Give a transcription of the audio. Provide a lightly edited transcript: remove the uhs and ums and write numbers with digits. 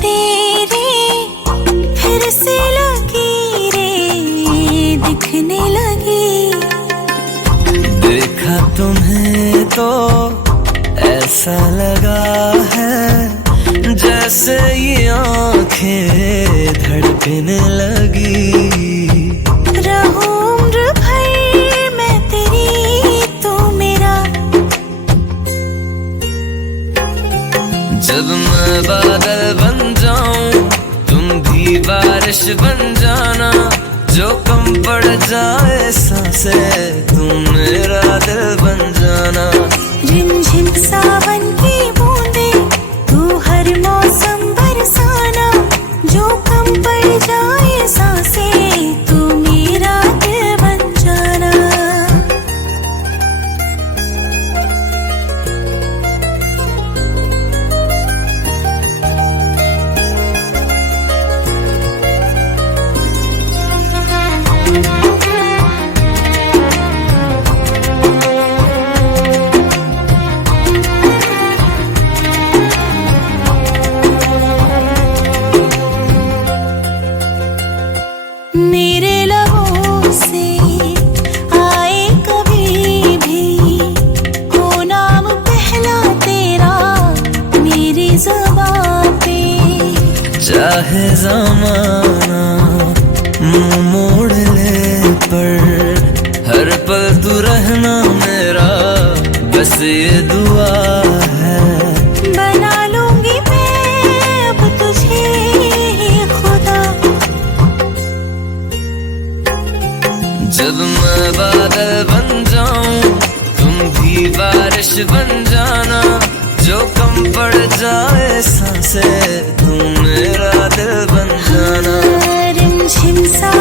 तेरे फिर से लकीरें दिखने लगी। देखा तुम्हें तो ऐसा लगा है जैसे ये आंखें धड़कने लगी। रहूं उम्र भर मैं तेरी तू मेरा। जब मैं बादल बन जाऊं तुम भी बारिश बन जाना। जो कम पड़ जाए सांसें तुम मेरा दिल बन जाना। रिमझिम सावन की बूंदे तू हर मौसम बरसाना। जो कम पड़ जाए सांसें तू मेरा दिल बन जाना। मेरे लबों से आए कभी भी हो नाम पहला तेरा मेरी ज़ुबां पे। चाहे ज़माना मुंह मोड़ ले पर हर पल तू रहना मेरा बस ये दुआ है। बना लूंगी मैं अब तुझे खुदा। जब मैं बादल बन जाऊं तुम भी बारिश बन जाना। जो कम पड़ जाए सांसें तुम मेरा दिल बन जाना। रिमझिम सा